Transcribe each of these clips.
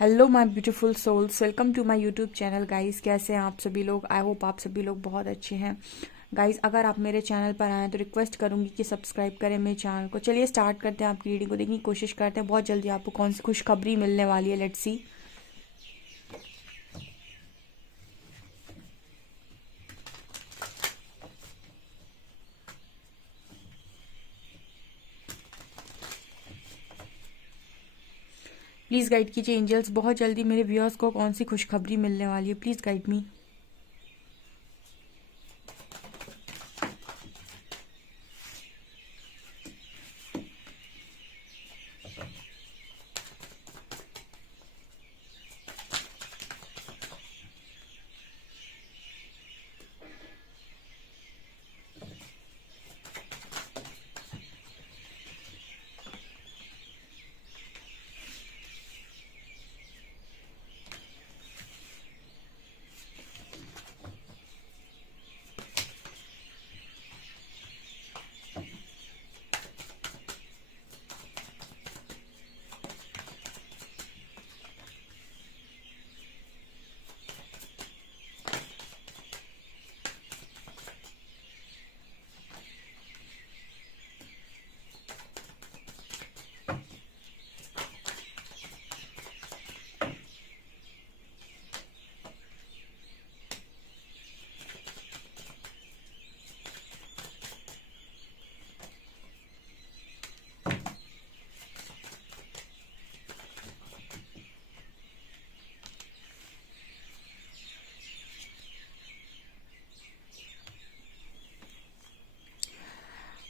Hello my beautiful souls, welcome to my YouTube channel guys. कैसे हैं आप सभी लोग? आई होप आप सभी लोग बहुत अच्छे हैं गाइस। अगर आप मेरे चैनल पर आए तो रिक्वेस्ट करूंगी कि सब्सक्राइब करें मेरे चैनल को। चलिए स्टार्ट करते हैं, आपकी रीडिंग को देखने की कोशिश करते हैं। बहुत जल्दी आपको कौन सी खुशखबरी मिलने वाली है, लेट्स सी। प्लीज़ गाइड कीजिए एंजल्स, बहुत जल्दी मेरे व्यूअर्स को कौन सी खुशखबरी मिलने वाली है। Please guide me.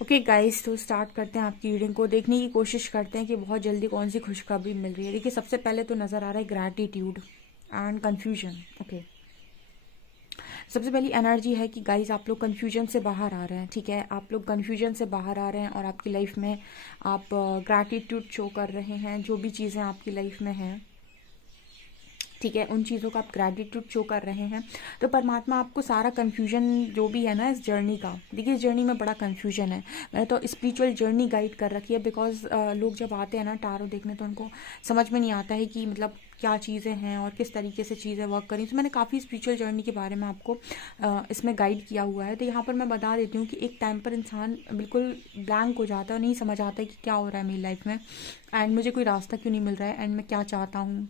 Okay guys, तो स्टार्ट करते हैं आपकी रीडिंग को। देखने की कोशिश करते हैं कि बहुत जल्दी कौन सी खुशखबरी मिल रही है। देखिए, सबसे पहले तो नज़र आ रहा है ग्रैटिट्यूड एंड कन्फ्यूजन। ओके, सबसे पहली एनर्जी है कि गाइस आप लोग कन्फ्यूजन से बाहर आ रहे हैं। ठीक है, आप लोग कन्फ्यूजन से बाहर आ रहे हैं और आपकी लाइफ में आप ग्रैटिट्यूड शो कर रहे हैं। जो भी चीज़ें आपकी लाइफ में हैं, ठीक है, उन चीज़ों का आप ग्रैटिट्यूड शो कर रहे हैं। तो परमात्मा आपको सारा कन्फ्यूजन जो भी है ना इस जर्नी का, देखिए इस जर्नी में बड़ा कन्फ्यूजन है। मैंने तो स्पिरिचुअल जर्नी गाइड कर रखी है, बिकॉज लोग जब आते हैं ना टारो देखने तो उनको समझ में नहीं आता है कि मतलब क्या चीज़ें हैं और किस तरीके से चीज़ें वर्क करें। तो मैंने काफ़ी स्पिरिचुअल जर्नी के बारे में आपको इसमें गाइड किया हुआ है। तो यहाँ पर मैं बता देती हूँ कि एक टाइम पर इंसान बिल्कुल ब्लैंक हो जाता है और नहीं समझ आता है कि क्या हो रहा है मेरी लाइफ में, एंड मुझे कोई रास्ता क्यों नहीं मिल रहा है, एंड मैं क्या चाहता हूँ।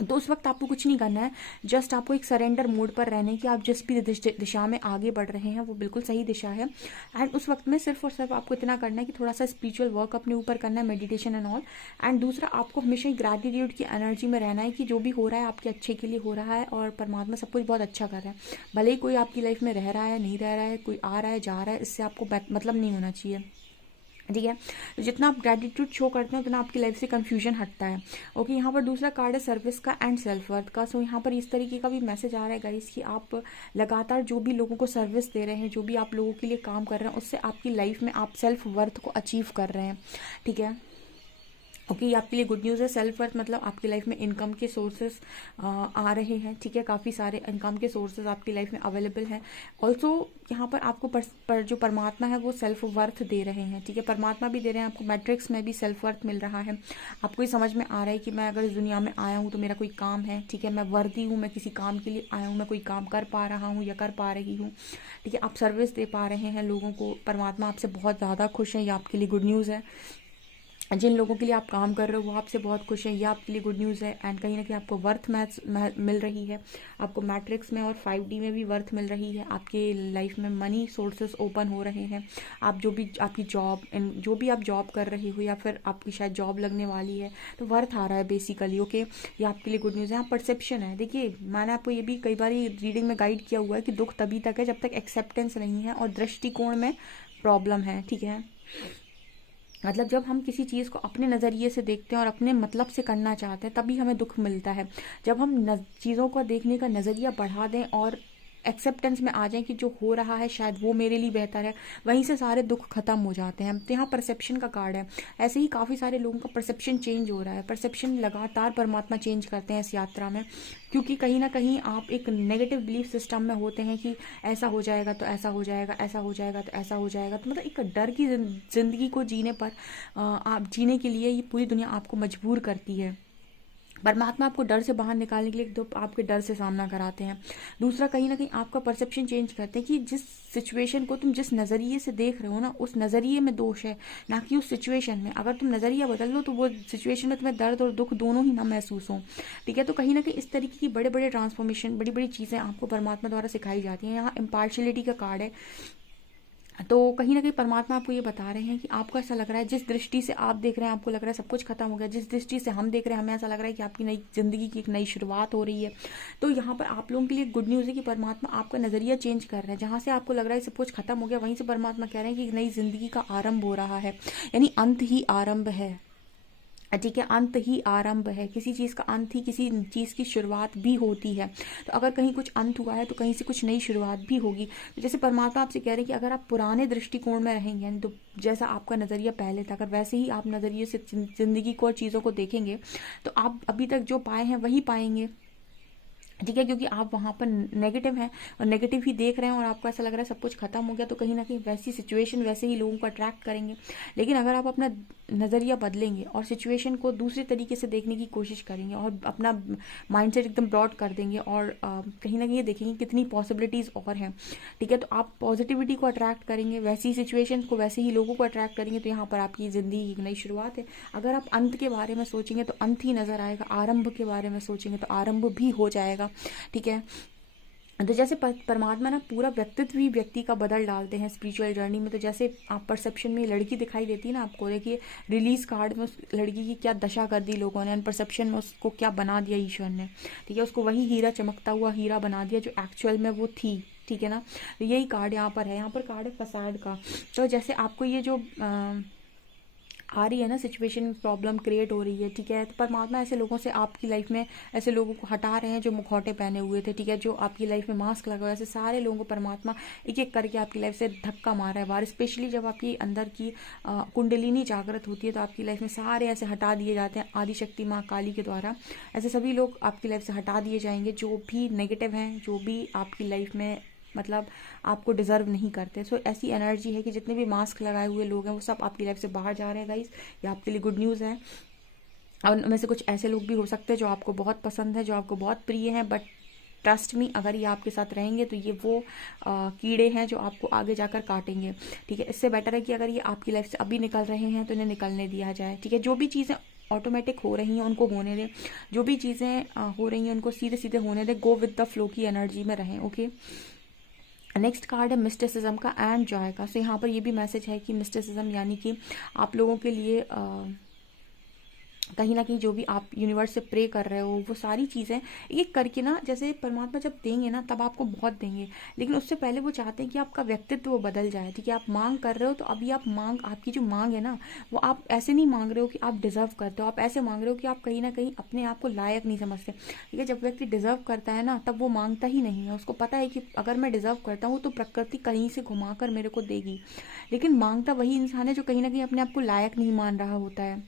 तो उस वक्त आपको कुछ नहीं करना है, जस्ट आपको एक सरेंडर मोड पर रहने की। आप जिस भी दिशा में आगे बढ़ रहे हैं वो बिल्कुल सही दिशा है। एंड उस वक्त में सिर्फ और सिर्फ आपको इतना करना है कि थोड़ा सा स्पिरिचुअल वर्क अपने ऊपर करना है, मेडिटेशन एंड ऑल। एंड दूसरा, आपको हमेशा ही ग्रैटिट्यूड की एनर्जी में रहना है कि जो भी हो रहा है आपके अच्छे के लिए हो रहा है और परमात्मा सब कुछ बहुत अच्छा कर रहा है। भले ही कोई आपकी लाइफ में रह रहा है, नहीं रह रहा है, कोई आ रहा है, जा रहा है, इससे आपको मतलब नहीं होना चाहिए। ठीक है, तो जितना आप ग्रेटिट्यूड शो करते हैं उतना आपकी लाइफ से कंफ्यूजन हटता है। ओके, यहाँ पर दूसरा कार्ड है सर्विस का एंड सेल्फ वर्थ का। सो यहाँ पर इस तरीके का भी मैसेज आ रहा है गाइस कि आप लगातार जो भी लोगों को सर्विस दे रहे हैं, जो भी आप लोगों के लिए काम कर रहे हैं, उससे आपकी लाइफ में आप सेल्फ वर्थ को अचीव कर रहे हैं। ठीक है, ओके, ये आपके लिए गुड न्यूज़ है। सेल्फ वर्थ मतलब आपकी लाइफ में इनकम के सोर्सेस आ रहे हैं। ठीक है, काफ़ी सारे इनकम के सोर्सेस आपकी लाइफ में अवेलेबल हैं। ऑल्सो यहाँ पर आपको पर जो परमात्मा है वो सेल्फ वर्थ दे रहे हैं। ठीक है, परमात्मा भी दे रहे हैं आपको, मैट्रिक्स में भी सेल्फ वर्थ मिल रहा है। आपको ये समझ में आ रहा है कि मैं अगर इस दुनिया में आया हूँ तो मेरा कोई काम है। ठीक है, मैं वर्दी हूँ, मैं किसी काम के लिए आया हूँ, मैं कोई काम कर पा रहा हूँ या कर पा रही हूँ। ठीक है, आप सर्विस दे पा रहे हैं लोगों को, परमात्मा आपसे बहुत ज़्यादा खुश है, ये आपके लिए गुड न्यूज़ है। जिन लोगों के लिए आप काम कर रहे हो वो आपसे बहुत खुश है, ये आपके लिए गुड न्यूज़ है। एंड कहीं ना कहीं आपको वर्थ मैच मिल रही है। आपको मैट्रिक्स में और 5D में भी वर्थ मिल रही है। आपके लाइफ में मनी सोर्सेस ओपन हो रहे हैं। आप जो भी आपकी जॉब जो भी आप जॉब कर रही हो या फिर आपकी शायद जॉब लगने वाली है, तो वर्थ आ रहा है बेसिकली। ओके, ये आपके लिए गुड न्यूज़ है। यहाँ परसेप्शन है। देखिए, मैंने आपको ये भी कई बार रीडिंग में गाइड किया हुआ है कि दुख तभी तक है जब तक एक्सेप्टेंस नहीं है और दृष्टिकोण में प्रॉब्लम है। ठीक है, मतलब जब हम किसी चीज़ को अपने नज़रिए से देखते हैं और अपने मतलब से करना चाहते हैं तभी हमें दुख मिलता है। जब हम चीज़ों को देखने का नज़रिया बढ़ा दें और एक्सेप्टेंस में आ जाए कि जो हो रहा है शायद वो मेरे लिए बेहतर है, वहीं से सारे दुख खत्म हो जाते हैं। तो यहाँ परसेप्शन का कार्ड है। ऐसे ही काफ़ी सारे लोगों का परसेप्शन चेंज हो रहा है। परसेप्शन लगातार परमात्मा चेंज करते हैं इस यात्रा में, क्योंकि कहीं ना कहीं आप एक नेगेटिव बिलीफ सिस्टम में होते हैं कि ऐसा हो जाएगा तो ऐसा हो जाएगा, ऐसा हो जाएगा तो ऐसा हो जाएगा। तो मतलब एक डर की ज़िंदगी को जीने पर आप जीने के लिए ये पूरी दुनिया आपको मजबूर करती है। परमात्मा आपको डर से बाहर निकालने के लिए तो आपके डर से सामना कराते हैं। दूसरा, कहीं ना कहीं आपका परसेप्शन चेंज करते हैं कि जिस सिचुएशन को तुम जिस नज़रिए से देख रहे हो ना, उस नज़रिए में दोष है, ना कि उस सिचुएशन में। अगर तुम नज़रिया बदल लो तो वो सिचुएशन में तुम्हें दर्द और दुख दोनों ही ना महसूस हो। ठीक है, तो कहीं ना कहीं इस तरीके की बड़े बड़े ट्रांसफॉर्मेशन, बड़ी बड़ी चीज़ें आपको परमात्मा द्वारा सिखाई जाती हैं। यहाँ इम्पार्शलिटी का कार्ड है, तो कहीं ना कहीं परमात्मा आपको ये बता रहे हैं कि आपको ऐसा लग रहा है, जिस दृष्टि से आप देख रहे हैं आपको लग रहा है सब कुछ खत्म हो गया, जिस दृष्टि से हम देख रहे हैं हमें ऐसा लग रहा है कि आपकी नई जिंदगी की एक नई शुरुआत हो रही है। तो यहाँ पर आप लोगों के लिए गुड न्यूज़ है कि परमात्मा आपका नज़रिया चेंज कर रहे हैं। जहाँ से आपको लग रहा है सब कुछ खत्म हो गया, वहीं से परमात्मा कह रहे हैं कि एक नई जिंदगी का आरंभ हो रहा है, यानी अंत ही आरंभ है। ठीक है, अंत ही आरंभ है। किसी चीज़ का अंत ही किसी चीज़ की शुरुआत भी होती है। तो अगर कहीं कुछ अंत हुआ है तो कहीं से कुछ नई शुरुआत भी होगी। तो जैसे परमात्मा आपसे कह रहे हैं कि अगर आप पुराने दृष्टिकोण में रहेंगे, तो जैसा आपका नज़रिया पहले था, अगर वैसे ही आप नज़रिए से ज़िंदगी को और चीज़ों को देखेंगे तो आप अभी तक जो पाए हैं वही पाएंगे। ठीक है, क्योंकि आप वहाँ पर नेगेटिव हैं और नेगेटिव ही देख रहे हैं और आपको ऐसा लग रहा है सब कुछ खत्म हो गया, तो कहीं ना कहीं वैसी सिचुएशन वैसे ही लोगों को अट्रैक्ट करेंगे। लेकिन अगर आप अपना नज़रिया बदलेंगे और सिचुएशन को दूसरे तरीके से देखने की कोशिश करेंगे और अपना माइंडसेट एकदम ब्रॉड कर देंगे और कहीं ना कहीं ये देखेंगे कितनी पॉसिबिलिटीज़ और हैं। ठीक है, तो आप पॉजिटिविटी को अट्रैक्ट करेंगे, वैसी ही सिचुएशन को, वैसे ही लोगों को अट्रैक्ट करेंगे। तो यहाँ पर आपकी ज़िंदगी की नई शुरुआत है। अगर आप अंत के बारे में सोचेंगे तो अंत ही नज़र आएगा, आरंभ के बारे में सोचेंगे तो आरंभ भी हो जाएगा। ठीक है, तो जैसे परमात्मा ना पूरा व्यक्तित्व ही व्यक्ति का बदल डालते हैं स्पिरिचुअल जर्नी में। तो जैसे आप परसेप्शन में लड़की दिखाई देती है ना आपको, देखिए रिलीज कार्ड में उस लड़की की क्या दशा कर दी लोगों ने, एंड परसेप्शन में उसको क्या बना दिया ईश्वर ने। ठीक है, उसको वही हीरा, चमकता हुआ हीरा बना दिया जो एक्चुअल में वो थी। ठीक है ना, तो यही कार्ड यहाँ पर है। यहाँ पर कार्ड है फसाड का। तो जैसे आपको ये जो आ रही है ना सिचुएशन, प्रॉब्लम क्रिएट हो रही है, ठीक है, तो परमात्मा ऐसे लोगों से आपकी लाइफ में ऐसे लोगों को हटा रहे हैं जो मुखौटे पहने हुए थे। ठीक है, जो आपकी लाइफ में मास्क लगा हुआ है, ऐसे सारे लोगों को परमात्मा एक एक करके आपकी लाइफ से धक्का मार रहा है बाहर। स्पेशली जब आपकी अंदर की कुंडलिनी जागृत होती है तो आपकी लाइफ में सारे ऐसे हटा दिए जाते हैं आदिशक्ति माँ काली के द्वारा। ऐसे सभी लोग आपकी लाइफ से हटा दिए जाएंगे जो भी नेगेटिव हैं, जो भी आपकी लाइफ में मतलब आपको डिजर्व नहीं करते। सो ऐसी एनर्जी है कि जितने भी मास्क लगाए हुए लोग हैं वो सब आपकी लाइफ से बाहर जा रहे हैं गाइस। ये आपके लिए गुड न्यूज़ है। और उनमें से कुछ ऐसे लोग भी हो सकते हैं जो आपको बहुत पसंद है, जो आपको बहुत प्रिय हैं, बट ट्रस्ट मी, अगर ये आपके साथ रहेंगे तो ये वो कीड़े हैं जो आपको आगे जाकर काटेंगे। ठीक है, इससे बेटर है कि अगर ये आपकी लाइफ से अभी निकल रहे हैं तो इन्हें निकलने दिया जाए। ठीक है, जो भी चीज़ें ऑटोमेटिक हो रही हैं उनको होने दें, जो भी चीज़ें हो रही हैं उनको सीधे सीधे होने दें। गो विद द फ्लो की एनर्जी में रहें। ओके, नेक्स्ट कार्ड है मिस्टिसिज्म का एंड जॉय का। सो यहाँ पर ये भी मैसेज है कि मिस्टिसिज्म यानी कि आप लोगों के लिए कहीं ना कहीं जो भी आप यूनिवर्स से प्रे कर रहे हो वो सारी चीज़ें एक करके ना, जैसे परमात्मा जब देंगे ना तब आपको बहुत देंगे, लेकिन उससे पहले वो चाहते हैं कि आपका व्यक्तित्व वो बदल जाए। ठीक है, आप मांग कर रहे हो तो अभी आप मांग, आपकी जो मांग है ना वो आप ऐसे नहीं मांग रहे हो कि आप डिजर्व करते हो, आप ऐसे मांग रहे हो कि आप कहीं ना कहीं अपने आप को लायक नहीं समझते। ठीक है, जब व्यक्ति डिजर्व करता है ना तब वो मांगता ही नहीं है। उसको पता है कि अगर मैं डिजर्व करता हूँ तो प्रकृति कहीं से घुमा कर मेरे को देगी। लेकिन मांगता वही इंसान है जो कहीं ना कहीं अपने आप को लायक नहीं मान रहा होता है।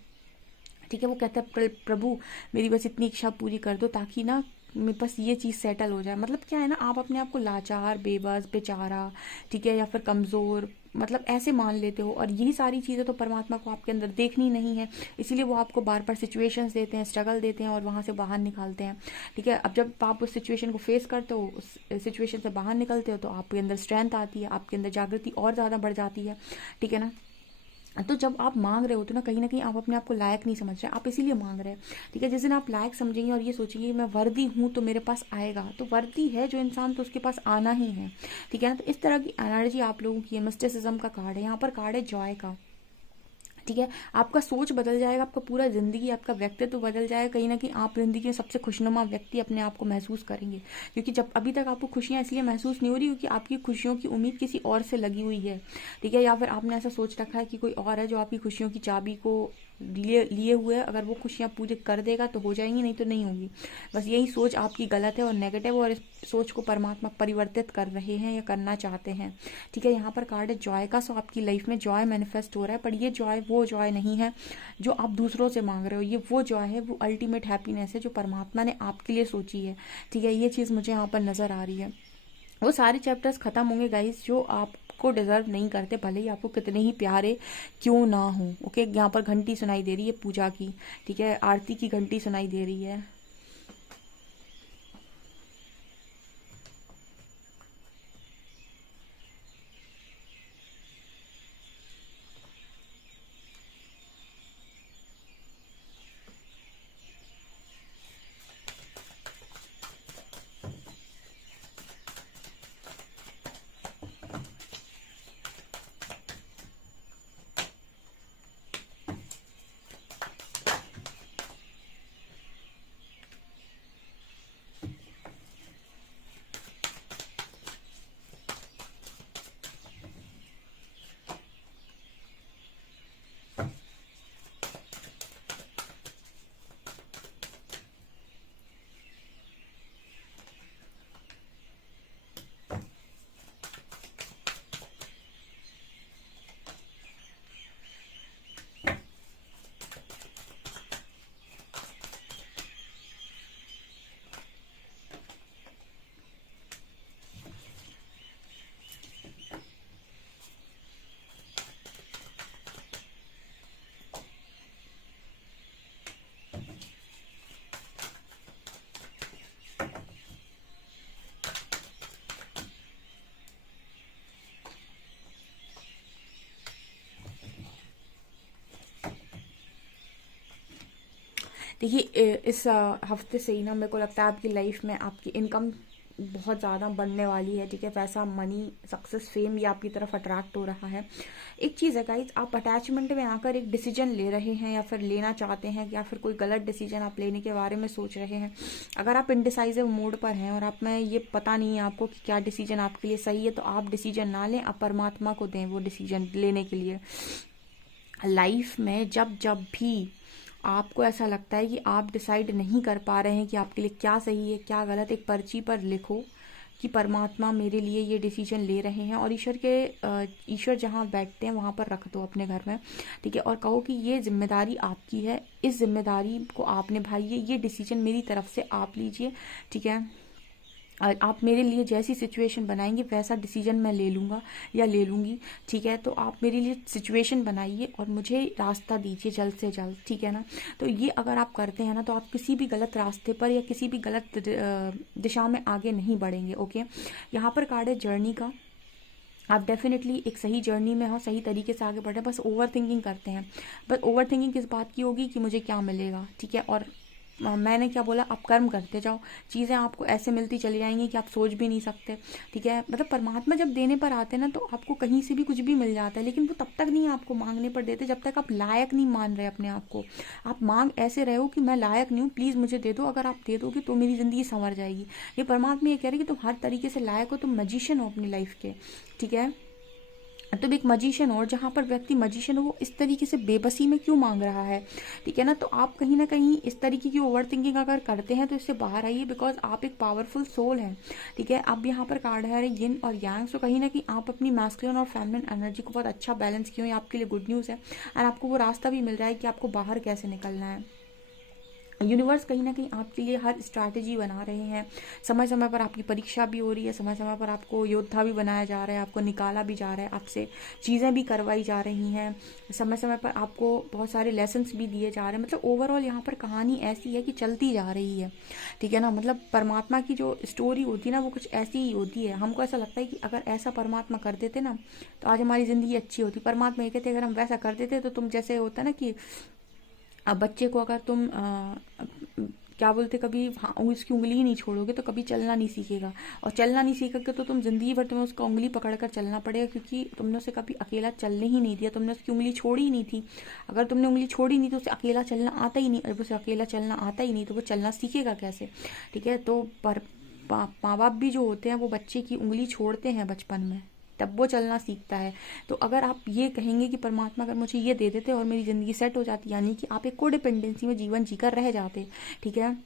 ठीक है, वो कहता है प्रभु मेरी बस इतनी इच्छा पूरी कर दो ताकि ना मेरे पास ये चीज़ सेटल हो जाए। मतलब क्या है ना, आप अपने आप को लाचार, बेबस, बेचारा, ठीक है, या फिर कमज़ोर, मतलब ऐसे मान लेते हो। और यही सारी चीज़ें तो परमात्मा को आपके अंदर देखनी नहीं है, इसीलिए वो आपको बार बार सिचुएशंस देते हैं, स्ट्रगल देते हैं और वहाँ से बाहर निकालते हैं। ठीक है, अब जब आप उस सिचुएशन को फेस करते हो, उस सिचुएशन से बाहर निकलते हो तो आपके अंदर स्ट्रेंथ आती है, आपके अंदर जागृति और ज़्यादा बढ़ जाती है। ठीक है ना, तो जब आप मांग रहे हो तो ना कहीं आप अपने आप को लायक नहीं समझ रहे, आप इसीलिए मांग रहे हैं। ठीक है, जिस दिन आप लायक समझेंगे और ये सोचेंगे मैं वर्दी हूँ तो मेरे पास आएगा, तो वर्दी है जो इंसान तो उसके पास आना ही है। ठीक है ना, तो इस तरह की एनर्जी आप लोगों की है। मिस्टिसिज्म का कार्ड है, यहाँ पर कार्ड है जॉय का। ठीक है, आपका सोच बदल जाएगा, आपका पूरा ज़िंदगी, आपका व्यक्तित्व बदल जाएगा। कहीं ना कहीं आप ज़िंदगी में सबसे खुशनुमा व्यक्ति अपने आप को महसूस करेंगे, क्योंकि जब अभी तक आपको खुशियाँ इसलिए महसूस नहीं हो रही क्योंकि आपकी खुशियों की उम्मीद किसी और से लगी हुई है। ठीक है, या फिर आपने ऐसा सोच रखा है कि कोई और है जो आपकी खुशियों की चाबी को लिए हुए है, अगर वो खुशियाँ पूरी कर देगा तो हो जाएंगी, नहीं तो नहीं होगी। बस यही सोच आपकी गलत है और नेगेटिव, और इस सोच को परमात्मा परिवर्तित कर रहे हैं या करना चाहते हैं। ठीक है, यहाँ पर कार्ड है जॉय का। सो आपकी लाइफ में जॉय मैनिफेस्ट हो रहा है, पर ये जॉय वो जॉय नहीं है जो आप दूसरों से मांग रहे हो, ये वो जॉय है, वो अल्टीमेट हैप्पीनेस है जो परमात्मा ने आपके लिए सोची है। ठीक है, ये चीज़ मुझे यहाँ पर नज़र आ रही है। वो सारे चैप्टर्स ख़त्म होंगे गाइस जो आप आपको डिजर्व नहीं करते, भले ही आपको कितने ही प्यारे क्यों ना हो। ओके, यहाँ पर घंटी सुनाई दे रही है पूजा की, ठीक है, आरती की घंटी सुनाई दे रही है। देखिए इस हफ्ते से ही ना मेरे को लगता है आपकी लाइफ में आपकी इनकम बहुत ज़्यादा बढ़ने वाली है, ठीक है। पैसा, मनी, सक्सेस, फेम, ये आपकी तरफ अट्रैक्ट हो रहा है। एक चीज़ है गाइस, आप अटैचमेंट में आकर एक डिसीजन ले रहे हैं या फिर लेना चाहते हैं, या फिर कोई गलत डिसीजन आप लेने के बारे में सोच रहे हैं। अगर आप इनडिसाइजिव मोड पर हैं और आप में ये पता नहीं है आपको कि क्या डिसीजन आपके लिए सही है, तो आप डिसीजन ना लें, आप परमात्मा को दें वो डिसीजन लेने के लिए। लाइफ में जब जब भी आपको ऐसा लगता है कि आप डिसाइड नहीं कर पा रहे हैं कि आपके लिए क्या सही है क्या गलत, एक पर्ची पर लिखो कि परमात्मा मेरे लिए ये डिसीजन ले रहे हैं, और ईश्वर जहाँ बैठते हैं वहाँ पर रख दो अपने घर में, ठीक है। और कहो कि ये जिम्मेदारी आपकी है, इस जिम्मेदारी को आप निभाइए, ये डिसीजन मेरी तरफ से आप लीजिए, ठीक है। और आप मेरे लिए जैसी सिचुएशन बनाएंगे वैसा डिसीजन मैं ले लूँगा या ले लूँगी, ठीक है। तो आप मेरे लिए सिचुएशन बनाइए और मुझे रास्ता दीजिए जल्द से जल्द, ठीक है ना। तो ये अगर आप करते हैं ना, तो आप किसी भी गलत रास्ते पर या किसी भी गलत दिशा में आगे नहीं बढ़ेंगे। ओके, यहाँ पर कार्ड है जर्नी का। आप डेफिनेटली एक सही जर्नी में हो, सही तरीके से आगे बढ़ रहे हैं, बस ओवर थिंकिंग करते हैं। बस ओवर थिंकिंग किस बात की होगी कि मुझे क्या मिलेगा, ठीक है। और मैंने क्या बोला, आप कर्म करते जाओ, चीज़ें आपको ऐसे मिलती चली जाएंगी कि आप सोच भी नहीं सकते, ठीक है। मतलब परमात्मा जब देने पर आते हैं ना, तो आपको कहीं से भी कुछ भी मिल जाता है, लेकिन वो तब तक नहीं आपको मांगने पर देते जब तक आप लायक नहीं मान रहे अपने आप को। आप मांग ऐसे रहे हो कि मैं लायक नहीं हूँ, प्लीज़ मुझे दे दो, अगर आप दे दोगे तो मेरी ज़िंदगी संवर जाएगी। ये परमात्मा ये कह रहे हैं कि तुम हर तरीके से लायक हो, तुम मजिशियन हो अपनी लाइफ के, ठीक है। तुम एक मजिशियन हो, और जहाँ पर व्यक्ति मजिशियन हो वो इस तरीके से बेबसी में क्यों मांग रहा है, ठीक है ना। तो आप कहीं ना कहीं इस तरीके की ओवर थिंकिंग अगर करते हैं तो इससे बाहर आइए, बिकॉज आप एक पावरफुल सोल हैं, ठीक है। अब यहाँ पर कार्ड है यिन और यांग, तो कहीं ना कहीं आप अपनी मैस्कुलिन और फेमिनिन एनर्जी को बहुत अच्छा बैलेंस किए, आपके लिए गुड न्यूज़ है। और आपको वो रास्ता भी मिल रहा है कि आपको बाहर कैसे निकलना है। यूनिवर्स कहीं ना कहीं आपके लिए हर स्ट्रैटेजी बना रहे हैं। समय समय पर आपकी परीक्षा भी हो रही है, समय समय पर आपको योद्धा भी बनाया जा रहा है, आपको निकाला भी जा रहा है, आपसे चीज़ें भी करवाई जा रही हैं, समय समय पर आपको बहुत सारे लेसन्स भी दिए जा रहे हैं। मतलब ओवरऑल यहाँ पर कहानी ऐसी है कि चलती जा रही है, ठीक है ना। मतलब परमात्मा की जो स्टोरी होती है ना, वो कुछ ऐसी ही होती है। हमको ऐसा लगता है कि अगर ऐसा परमात्मा कर देते ना, तो आज हमारी ज़िंदगी अच्छी होती। परमात्मा ये कहते अगर हम वैसा कर देते तो तुम जैसे होता है ना कि अब बच्चे को अगर तुम क्या बोलते, कभी हाँ उसकी उंगली ही नहीं छोड़ोगे तो कभी चलना नहीं सीखेगा, और चलना नहीं सीखोगे तो तुम जिंदगी भर तुम्हें उसका उंगली पकड़कर चलना पड़ेगा, क्योंकि तुमने उसे कभी अकेला चलने ही नहीं दिया, तुमने उसकी उंगली छोड़ी ही नहीं थी। अगर तुमने उंगली छोड़ी नहीं तो उसे अकेला चलना आता ही नहीं, जब उसे अकेला चलना आता ही नहीं तो वो चलना सीखेगा कैसे, ठीक है। तो पर माँ बाप भी जो होते हैं वो बच्चे की उंगली छोड़ते हैं बचपन में, तब वो चलना सीखता है। तो अगर आप ये कहेंगे कि परमात्मा अगर मुझे ये दे देते और मेरी ज़िंदगी सेट हो जाती, यानी कि आप एक कोडिपेंडेंसी में जीवन जीकर रह जाते, ठीक है।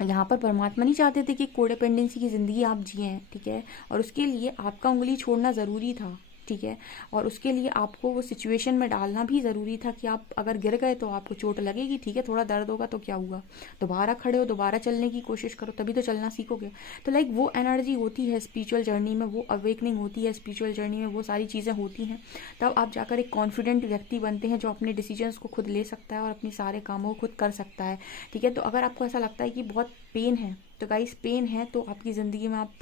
यहाँ पर परमात्मा नहीं चाहते थे कि कोडिपेंडेंसी की ज़िंदगी आप जिए, ठीक है। और उसके लिए आपका उंगली छोड़ना ज़रूरी था, ठीक है। और उसके लिए आपको वो सिचुएशन में डालना भी ज़रूरी था कि आप अगर गिर गए तो आपको चोट लगेगी, ठीक है, थोड़ा दर्द होगा तो क्या हुआ, दोबारा खड़े हो, दोबारा चलने की कोशिश करो, तभी तो चलना सीखोगे। तो लाइक वो एनर्जी होती है स्पिरिचुअल जर्नी में, वो अवेकनिंग होती है स्पिरिचुअल जर्नी में, वो सारी चीज़ें होती हैं। तब आप जाकर एक कॉन्फिडेंट व्यक्ति बनते हैं जो अपने डिसीजंस को खुद ले सकता है और अपने सारे कामों को खुद कर सकता है, ठीक है। तो अगर आपको ऐसा लगता है कि बहुत पेन है, तो गाइस पेन है तो आपकी ज़िंदगी में आप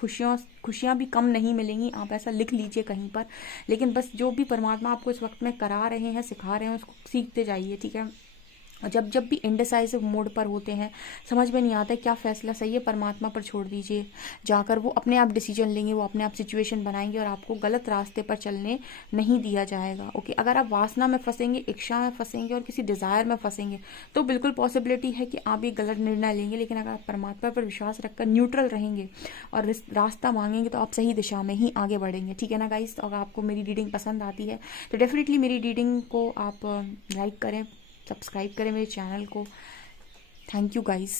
खुशियाँ भी कम नहीं मिलेंगी, आप ऐसा लिख लीजिए कहीं पर। लेकिन बस जो भी परमात्मा आपको इस वक्त में करा रहे हैं, सिखा रहे हैं, उसको सीखते जाइए, ठीक है। और जब भी इंडिसाइसिव मोड पर होते हैं, समझ में नहीं आता है क्या फ़ैसला सही है, परमात्मा पर छोड़ दीजिए जाकर, वो अपने आप डिसीजन लेंगे, वो अपने आप सिचुएशन बनाएंगे और आपको गलत रास्ते पर चलने नहीं दिया जाएगा। ओके, अगर आप वासना में फंसेंगे, इच्छा में फंसेंगे और किसी डिज़ायर में फंसेंगे तो बिल्कुल पॉसिबिलिटी है कि आप एक गलत निर्णय लेंगे। लेकिन अगर आप परमात्मा पर विश्वास रखकर न्यूट्रल रहेंगे और रास्ता मांगेंगे तो आप सही दिशा में ही आगे बढ़ेंगे, ठीक है ना गाइस। अगर आपको मेरी रीडिंग पसंद आती है तो डेफिनेटली मेरी रीडिंग को आप लाइक करें, सब्सक्राइब करें मेरे चैनल को। Thank you guys.